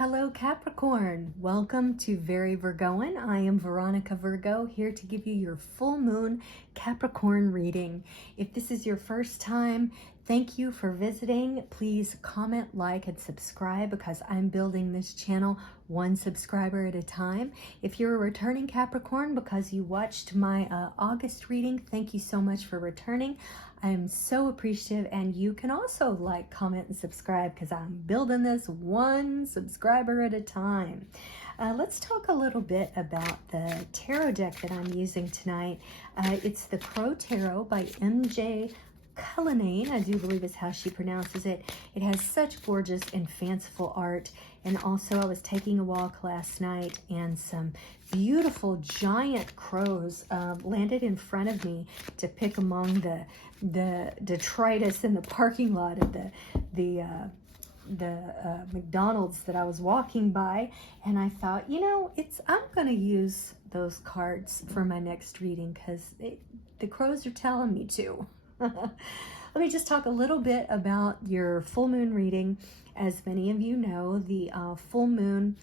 Hello Capricorn, welcome to Very Virgoan. I am Veronica Virgo, here to give you your full moon Capricorn reading. If this is your first time, thank you for visiting. Please comment, like, and subscribe because I'm building this channel one subscriber at a time. If you're a returning Capricorn because you watched my August reading, thank you so much for returning. I am so appreciative, and you can also like, comment, and subscribe because I'm building this one subscriber at a time. Let's talk a little bit about the tarot deck that I'm using tonight. It's the Crow Tarot by MJ Cullinane, I do believe is how she pronounces it. It has such gorgeous and fanciful art. And also I was taking a walk last night and some beautiful giant crows landed in front of me to pick among the detritus in the parking lot of the McDonald's that I was walking by. And I thought, you know, I'm going to use those cards for my next reading because the crows are telling me to. Let me just talk a little bit about your full moon reading. As many of you know, the full moon,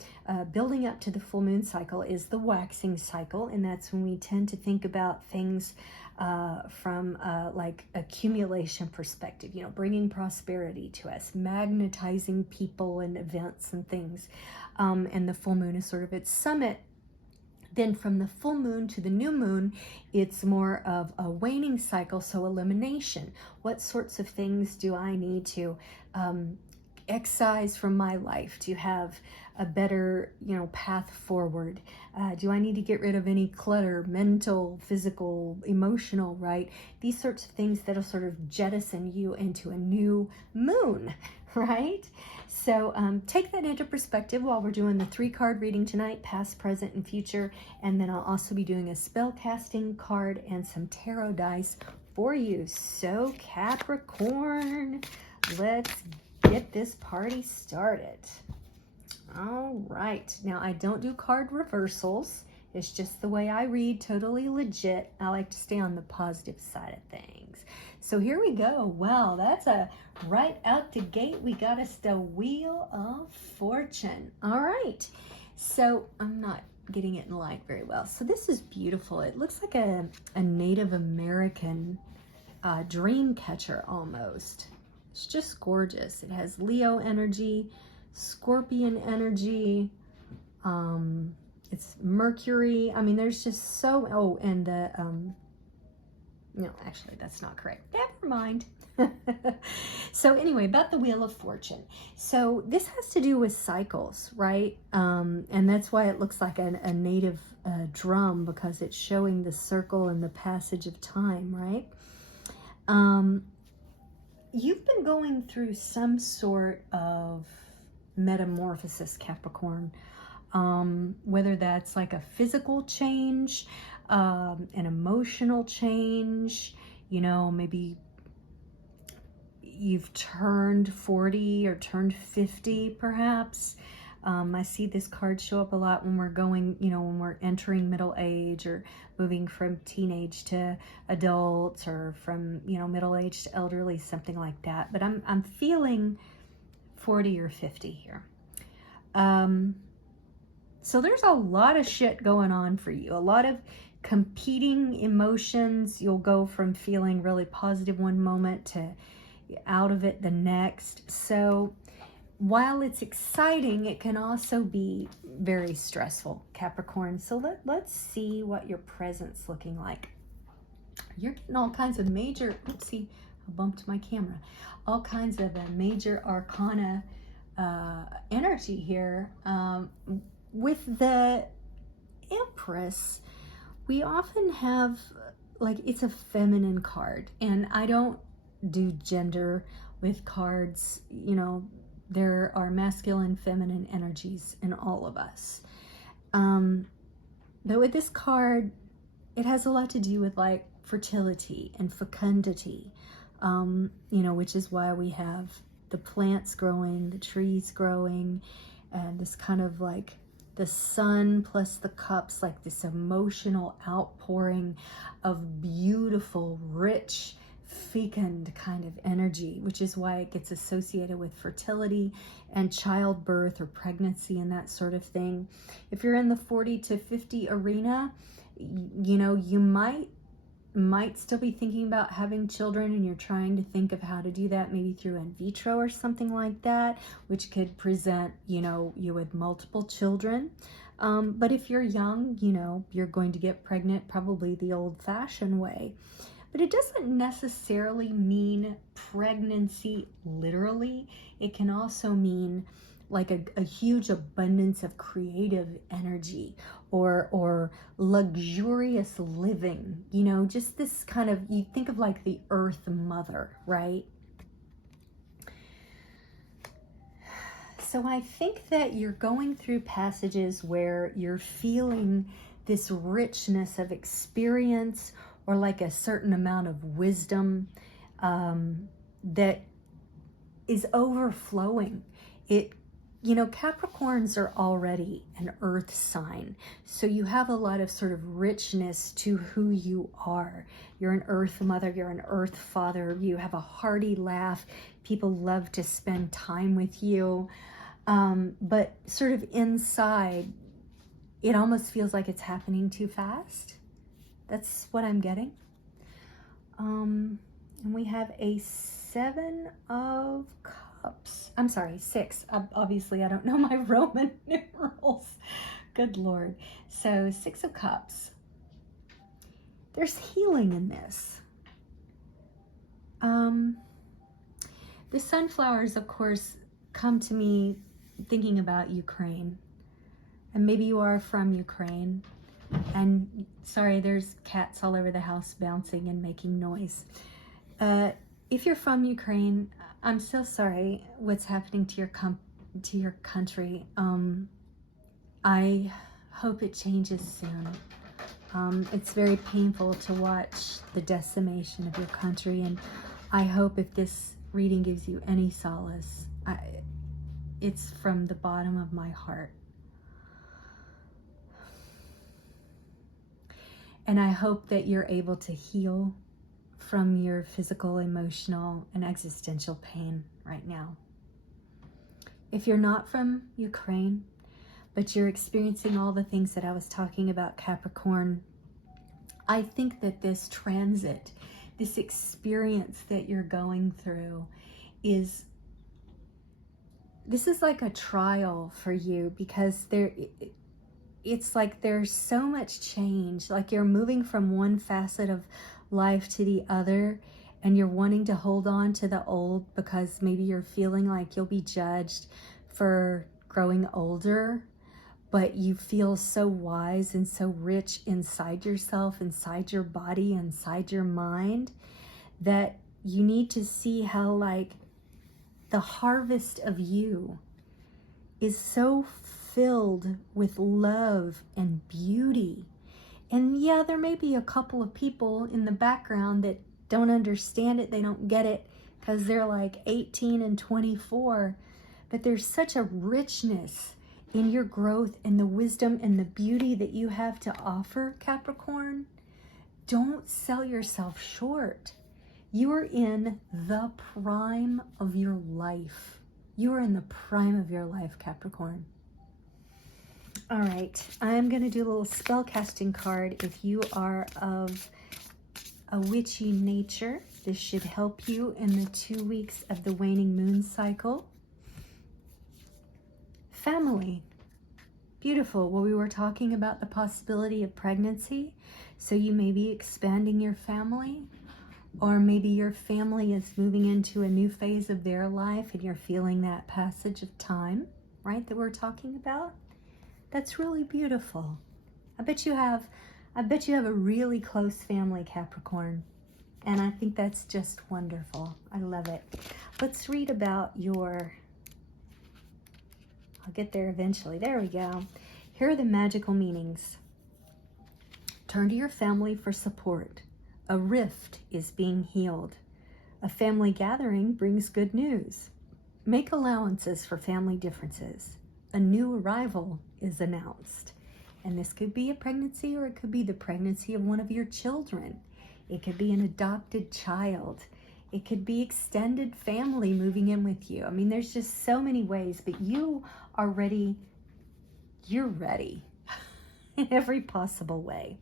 building up to the full moon cycle is the waxing cycle, and that's when we tend to think about things from like accumulation perspective, you know, bringing prosperity to us, magnetizing people and events and things. And the full moon is sort of its summit. Then from the full moon to the new moon, it's more of a waning cycle, so elimination. What sorts of things do I need to excise from my life to have a better, you know, path forward? Do I need to get rid of any clutter, mental, physical, emotional, right? These sorts of things that'll sort of jettison you into a new moon, right? So take that into perspective while we're doing the 3-card reading tonight, past, present, and future. And then I'll also be doing a spellcasting card and some tarot dice for you. So Capricorn, let's get this party started. All right. Now, I don't do card reversals. It's just the way I read, totally legit. I like to stay on the positive side of things. So here we go. Well, that's a right out the gate. We got us the Wheel of Fortune. All right. So I'm not getting it in light very well. So this is beautiful. It looks like a Native American dream catcher almost. It's just gorgeous. It has Leo energy, Scorpion energy. It's Mercury. I mean, there's just so, oh, and the, no, actually, that's not correct. Never mind. So anyway, about the Wheel of Fortune. So this has to do with cycles, right? And that's why it looks like a native drum, because it's showing the circle and the passage of time, right? You've been going through some sort of metamorphosis, Capricorn. Whether that's like a physical change, an emotional change, you know, maybe you've turned 40 or turned 50 perhaps. I see this card show up a lot when we're going, you know, when we're entering middle age or moving from teenage to adults or from, you know, middle age to elderly, something like that. But I'm feeling 40 or 50 here. So there's a lot of shit going on for you, a lot of competing emotions. You'll go from feeling really positive one moment to out of it the next. So while it's exciting, it can also be very stressful, Capricorn. So let's see what your present's looking like. You're getting all kinds of major, oopsie, I bumped my camera, all kinds of major arcana energy here. With the Empress, we often have, like, it's a feminine card, and I don't do gender with cards. You know, there are masculine, feminine energies in all of us. But with this card, it has a lot to do with like fertility and fecundity, you know, which is why we have the plants growing, the trees growing, and this kind of like the sun plus the cups, like this emotional outpouring of beautiful, rich fecund kind of energy, which is why it gets associated with fertility and childbirth or pregnancy and that sort of thing. If you're in the 40 to 50 arena, you know, you might still be thinking about having children, and you're trying to think of how to do that, maybe through in vitro or something like that, which could present, you know, you with multiple children. But if you're young, you know, you're going to get pregnant probably the old-fashioned way. But it doesn't necessarily mean pregnancy literally. It can also mean like a huge abundance of creative energy or luxurious living, you know, just this kind of, you think of like the earth mother, right? So I think that you're going through passages where you're feeling this richness of experience, or like a certain amount of wisdom that is overflowing. You know, Capricorns are already an earth sign. So you have a lot of sort of richness to who you are. You're an earth mother, you're an earth father, you have a hearty laugh. People love to spend time with you. But sort of inside, it almost feels like it's happening too fast. That's what I'm getting. And we have a 7 of Cups. I'm sorry, 6. Obviously, I don't know my Roman numerals. Good Lord. So 6 of Cups. There's healing in this. The sunflowers, of course, come to me thinking about Ukraine. And maybe you are from Ukraine. And sorry, there's cats all over the house bouncing and making noise. If you're from Ukraine, I'm so sorry what's happening to your country. I hope it changes soon. It's very painful to watch the decimation of your country, and I hope if this reading gives you any solace, it's from the bottom of my heart. And I hope that you're able to heal from your physical, emotional, and existential pain right now. If you're not from Ukraine, but you're experiencing all the things that I was talking about, Capricorn, I think that this transit, this experience that you're going through this is like a trial for you, because it's like there's so much change, like you're moving from one facet of life to the other, and you're wanting to hold on to the old because maybe you're feeling like you'll be judged for growing older, but you feel so wise and so rich inside yourself, inside your body, inside your mind, that you need to see how like the harvest of you is so filled with love and beauty. And yeah, there may be a couple of people in the background that don't understand it, they don't get it, because they're like 18 and 24. But there's such a richness in your growth and the wisdom and the beauty that you have to offer, Capricorn. Don't sell yourself short. You are in the prime of your life. You are in the prime of your life, Capricorn. All right, I'm going to do a little spellcasting card. If you are of a witchy nature, this should help you in the 2 weeks of the waning moon cycle. Family. Beautiful. Well, we were talking about the possibility of pregnancy, so you may be expanding your family, or maybe your family is moving into a new phase of their life and you're feeling that passage of time, right, that we're talking about. That's really beautiful. I bet you have a really close family, Capricorn. And I think that's just wonderful. I love it. Let's read about I'll get there eventually. There we go. Here are the magical meanings. Turn to your family for support. A rift is being healed. A family gathering brings good news. Make allowances for family differences. A new arrival is announced. And this could be a pregnancy, or it could be the pregnancy of one of your children. It could be an adopted child. It could be extended family moving in with you. I mean, there's just so many ways, but you are ready. You're ready in every possible way.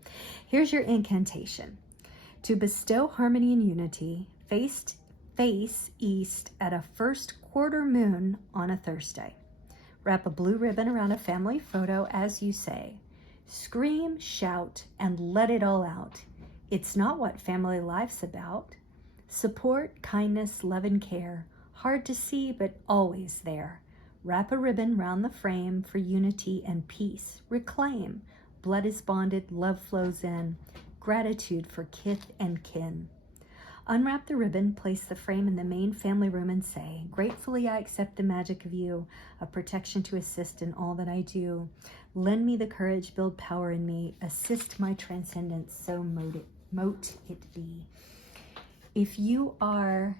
Here's your incantation. To bestow harmony and unity, face east at a first quarter moon on a Thursday. Wrap a blue ribbon around a family photo as you say. Scream, shout, and let it all out. It's not what family life's about. Support, kindness, love, and care. Hard to see, but always there. Wrap a ribbon round the frame for unity and peace. Reclaim. Blood is bonded, love flows in. Gratitude for kith and kin. Unwrap the ribbon, place the frame in the main family room and say, gratefully I accept the magic of you, a protection to assist in all that I do. Lend me the courage, build power in me, assist my transcendence, so mote it be. If you are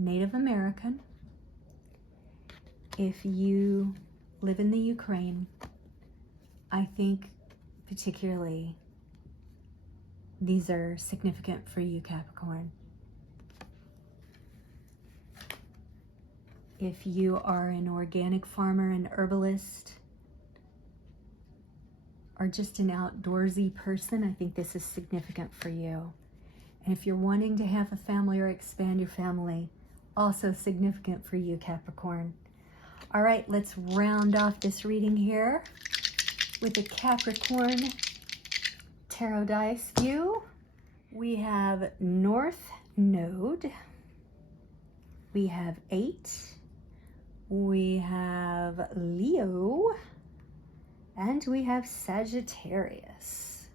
Native American, if you live in the Ukraine, I think particularly these are significant for you, Capricorn. If you are an organic farmer, an herbalist, or just an outdoorsy person, I think this is significant for you. And if you're wanting to have a family or expand your family, also significant for you, Capricorn. All right, let's round off this reading here with a Capricorn tarot dice view. We have North Node, we have 8, we have Leo, and we have Sagittarius.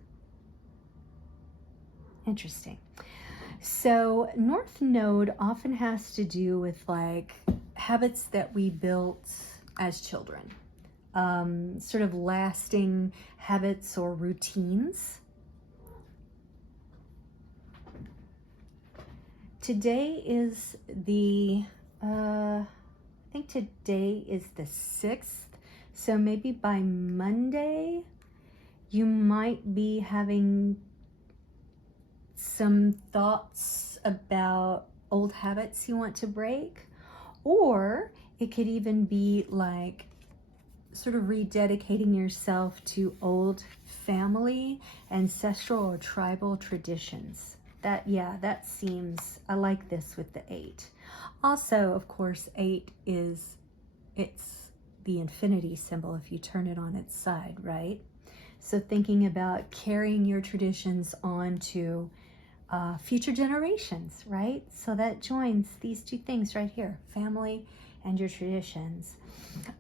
Interesting. So North Node often has to do with like habits that we built as children, sort of lasting habits or routines. Today is the, I think today is the 6th. So maybe by Monday, you might be having some thoughts about old habits you want to break. Or it could even be like sort of rededicating yourself to old family, ancestral, or tribal traditions. That seems, I like this with the 8. Also, of course, 8 it's the infinity symbol if you turn it on its side, right? So thinking about carrying your traditions on to future generations, right? So that joins these two things right here, family and your traditions.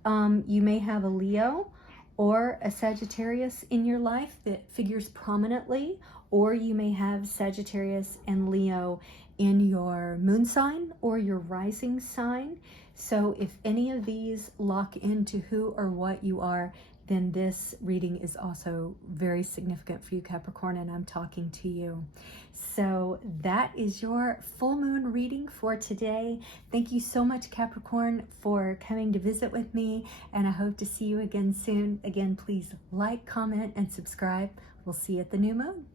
You may have a Leo or a Sagittarius in your life that figures prominently, or you may have Sagittarius and Leo in your moon sign or your rising sign. So if any of these lock into who or what you are, then this reading is also very significant for you, Capricorn, and I'm talking to you. So that is your full moon reading for today. Thank you so much, Capricorn, for coming to visit with me, and I hope to see you again soon. Again, please like, comment, and subscribe. We'll see you at the new moon.